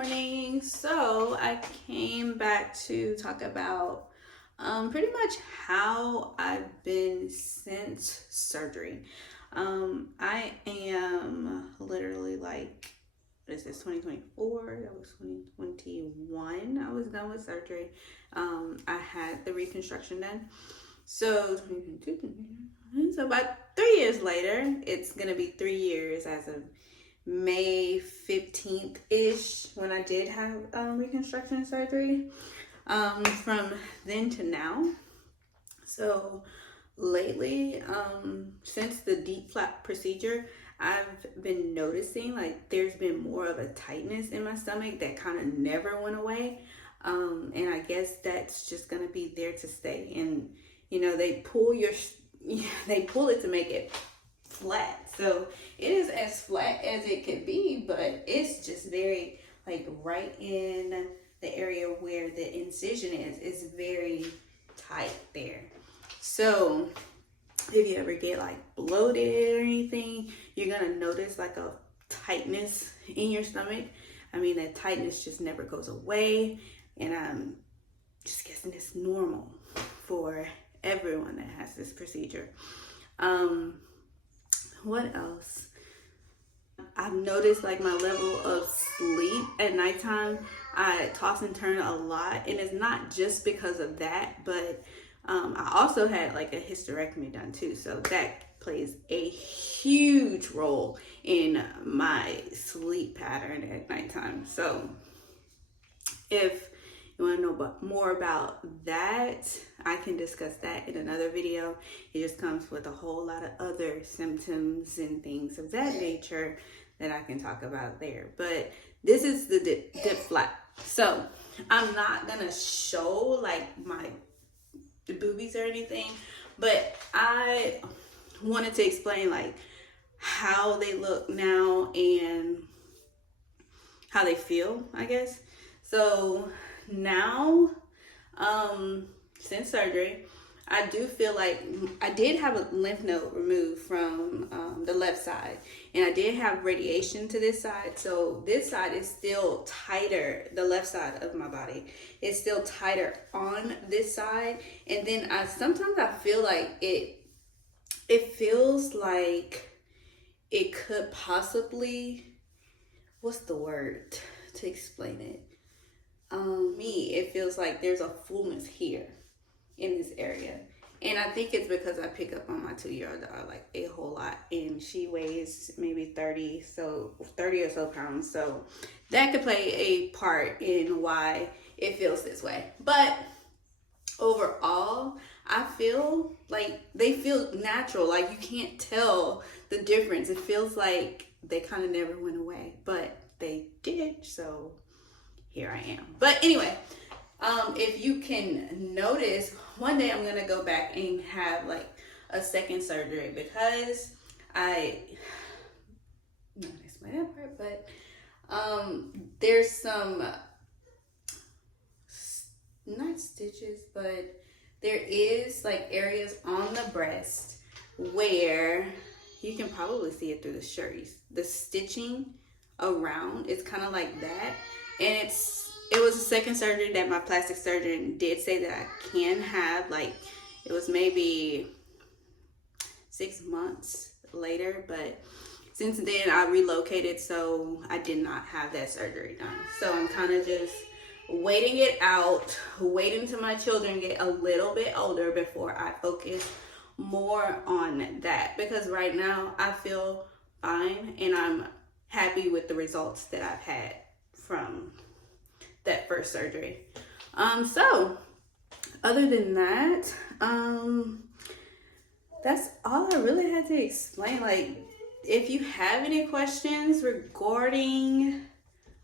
morning. So I came back to talk about pretty much how I've been since surgery. I am literally like, what is this, 2024? That was 2021. I was done with surgery. I had the reconstruction done. So 2022, so about 3 years later, it's gonna be 3 years as of May 15th-ish when I did have reconstruction surgery. From then to now. So lately, since the DIEP flap procedure, I've been noticing like there's been more of a tightness in my stomach that kind of never went away. And I guess that's just gonna be there to stay. And they pull it to make it flat, so it is as flat as it could be, but it's just very like right in the area where the incision is very tight there. So if you ever get like bloated or anything, you're gonna notice like a tightness in your stomach. I mean, that tightness just never goes away, and I'm just guessing it's normal for everyone that has this procedure. What else? I've noticed like my level of sleep at nighttime. I toss and turn a lot, and it's not just because of that, but I also had like a hysterectomy done too, so that plays a huge role in my sleep pattern at nighttime. So if you want to know more about that, I can discuss that in another video. It just comes with a whole lot of other symptoms and things of that nature that I can talk about there. But this is the dip flap. So I'm not gonna show like the boobies or anything, but I wanted to explain like how they look now and how they feel, I guess. So now, since surgery, I do feel like I did have a lymph node removed from the left side, and I did have radiation to this side. So this side is still tighter. The left side of my body is still tighter on this side, and then sometimes I feel like it feels like it could possibly, what's the word to explain it? It feels like there's a fullness here in this area. And I think it's because I pick up on my 2-year-old daughter like a whole lot, and she weighs maybe 30 or so pounds. So that could play a part in why it feels this way. But overall, I feel like they feel natural. Like you can't tell the difference. It feels like they kind of never went away, but they did. So here I am. But anyway, if you can notice, one day I'm gonna go back and have like a second surgery because not explain that part, but there's some not stitches, but there is like areas on the breast where you can probably see it through the shirt. The stitching around, it's kind of like that. And it was a second surgery that my plastic surgeon did say that I can have. Like, it was maybe 6 months later, but since then I relocated, so I did not have that surgery done. So I'm kind of just waiting it out, waiting till my children get a little bit older before I focus more on that, because right now I feel fine and I'm happy with the results that I've had from that first surgery. So other than that, that's all I really had to explain. Like, if you have any questions regarding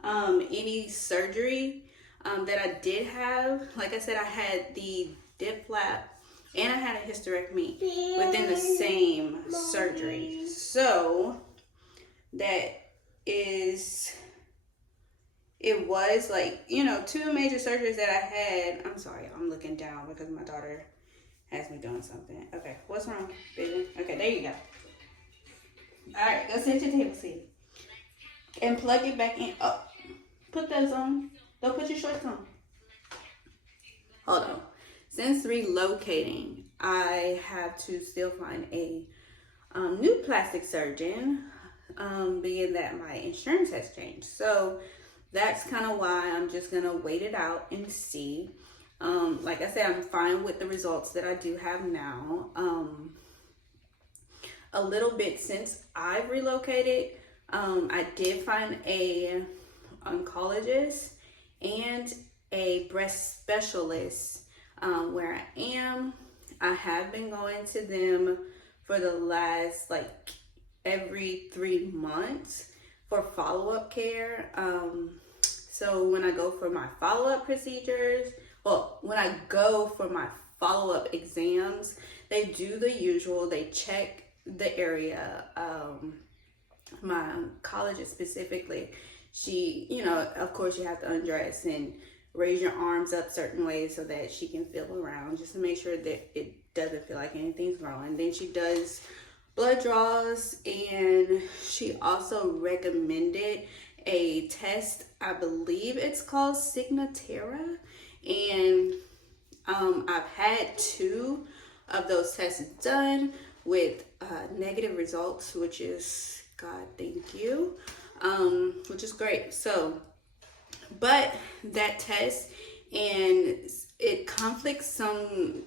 any surgery that I did have, like I said, I had the dip flap and I had a hysterectomy within the same surgery. So that is, it was like, 2 major surgeries that I had. I'm sorry, I'm looking down because my daughter has me doing something. Okay, what's wrong, baby? Okay, there you go. All right, go sit at your table seat and plug it back in. Oh, Put those on. Don't put your shorts on. Hold on. Since relocating, I have to still find a new plastic surgeon, being that my insurance has changed. So that's kind of why I'm just gonna wait it out and see. Like I said, I'm fine with the results that I do have now. A little bit since I've relocated, I did find a oncologist and a breast specialist where I am. I have been going to them for the last like every 3 months for follow-up care. So when I go for my follow-up procedures, well, when I go for my follow-up exams, they do the usual. They check the area. My oncologist specifically, she, you know, of course you have to undress and raise your arms up certain ways so that she can feel around, just to make sure that it doesn't feel like anything's wrong. Then she does blood draws, and she also recommended a test. I believe it's called Signatera, and I've had 2 of those tests done with negative results, which is, God, thank you, which is great. So, but that test, and it conflicts some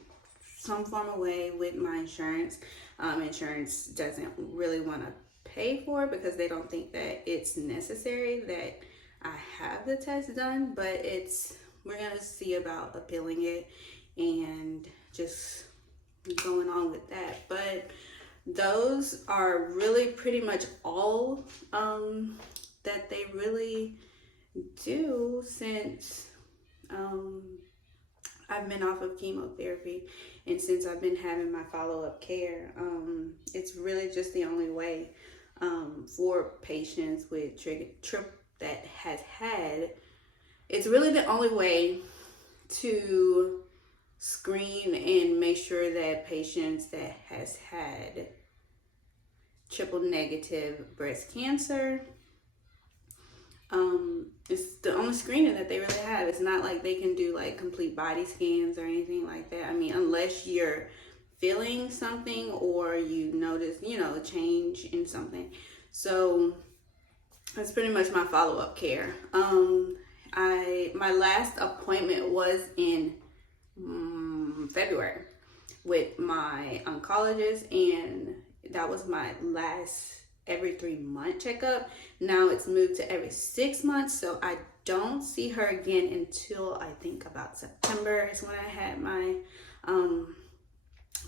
form of way with my insurance. Insurance doesn't really want to pay for it because they don't think that it's necessary that I have the test done, but we're gonna see about appealing it and just going on with that. But those are really pretty much all that they really do since I've been off of chemotherapy, and since I've been having my follow-up care. It's really just the only way for patients with that has had, it's really the only way to screen and make sure that patients that has had triple negative breast cancer, it's the only screening that they really have. It's not like they can do like complete body scans or anything like that. I mean, unless you're feeling something or you notice, you know, a change in something. So that's pretty much my follow-up care. My last appointment was in February with my oncologist, and that was my last every 3-month checkup. Now it's moved to every 6 months, so I don't see her again until I think about September is when I had my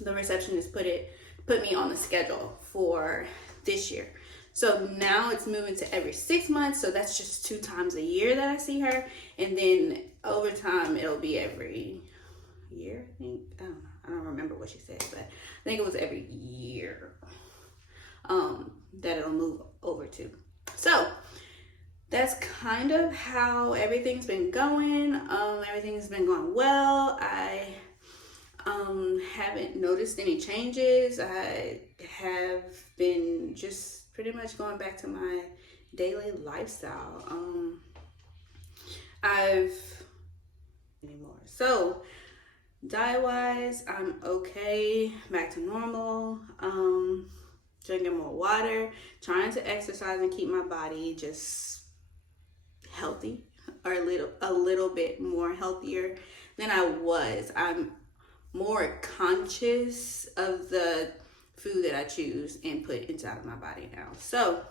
the receptionist put me on the schedule for this year. So now it's moving to every 6 months, so that's just 2 times a year that I see her, and then over time it'll be every year, I think. I don't remember what she said, but I think it was every year that it'll move over to. So that's kind of how everything's been going. Everything's been going well. I haven't noticed any changes. I have been just pretty much going back to my daily lifestyle. So diet wise, I'm okay, back to normal. Drinking more water, trying to exercise and keep my body just healthy, or a little bit more healthier than I was. I'm more conscious of the food that I choose and put inside of my body now. So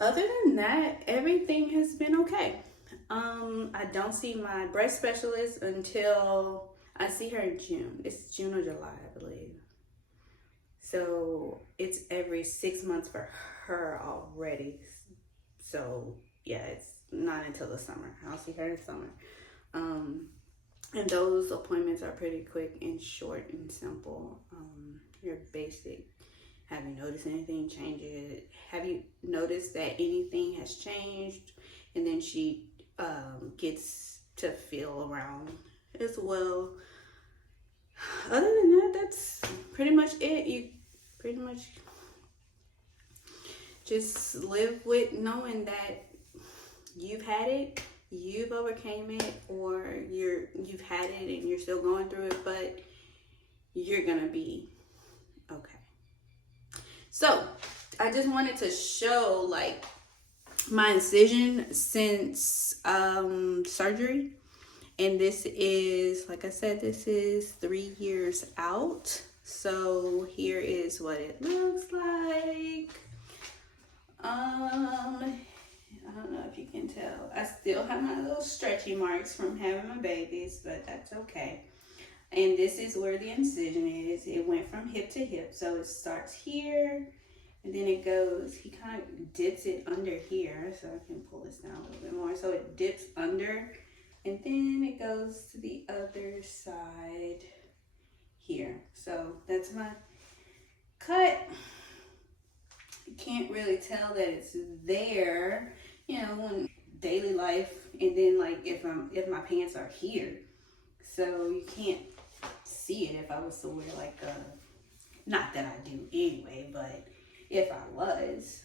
other than that, everything has been okay. I don't see my breast specialist until I see her in June. It's June or July, I believe. So it's every 6 months for her already. So yeah, it's not until the summer. I'll see her in summer. And those appointments are pretty quick and short and simple. Your basic, have you noticed anything changes? Have you noticed that anything has changed? And then she gets to feel around as well. Other than that, that's pretty much it. You pretty much just live with knowing that you've had it, you've overcame it, or you've had it and you're still going through it, but you're gonna be okay. So I just wanted to show like my incision since surgery. And this is, like I said, this is 3 years out. So here is what it looks like. I don't know if you can tell. I still have my little stretchy marks from having my babies, but that's okay. And this is where the incision is. It went from hip to hip. So it starts here, and then it goes, he kind of dips it under here. So I can pull this down a little bit more. So it dips under, and then it goes to the other side here. So that's my cut. You can't really tell that it's there, you know, in daily life. And then like if my pants are here, so you can't see it if I was to wear like not that I do anyway, but if I was.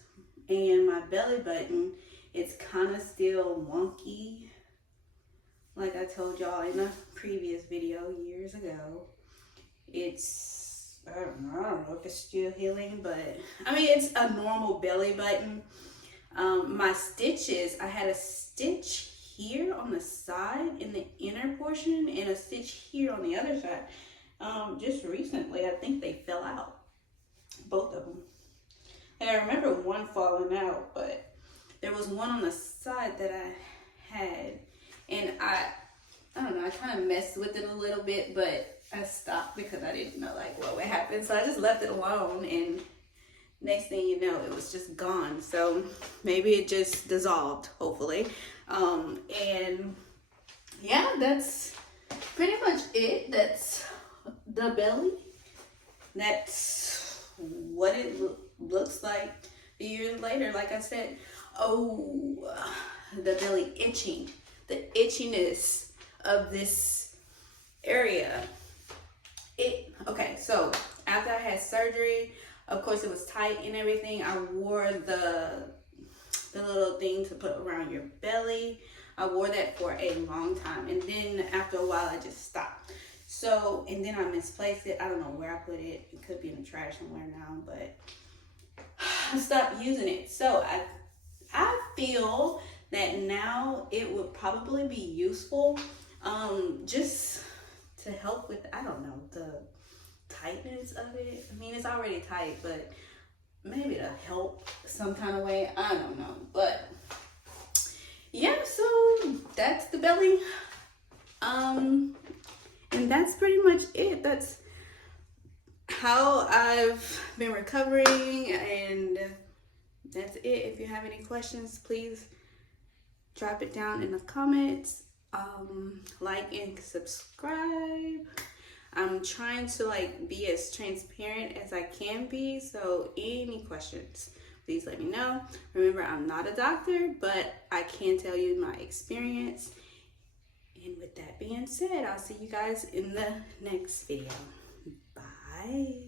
And my belly button, it's kind of still wonky. Like I told y'all in a previous video years ago, it's, I don't know if it's still healing, but I mean, it's a normal belly button. My stitches, I had a stitch here on the side in the inner portion and a stitch here on the other side. Just recently, I think they fell out, both of them. And I remember one falling out, but there was one on the side that I had, and I don't know, I kind of messed with it a little bit, but I stopped because I didn't know like what would happen. So I just left it alone, and next thing you know, it was just gone. So maybe it just dissolved, hopefully. And yeah, that's pretty much it. That's the belly. That's what it looks like years later. Like I said, oh, the belly itching, the itchiness of this area. Okay, so after I had surgery, of course it was tight and everything. I wore the little thing to put around your belly. I wore that for a long time, and then after a while I just stopped. So, and then I misplaced it. I don't know where I put it. It could be in the trash somewhere now, but I stopped using it. So I feel that now it would probably be useful, just to help with, I don't know, the tightness of it. I mean, it's already tight, but maybe to help some kind of way. I don't know, but yeah, so that's the belly. And that's pretty much it. That's how I've been recovering, and that's it. If you have any questions, please drop it down in the comments. Like and subscribe. I'm trying to like be as transparent as I can be, so any questions, please let me know. Remember, I'm not a doctor, but I can tell you my experience. And with that being said, I'll see you guys in the next video. Bye.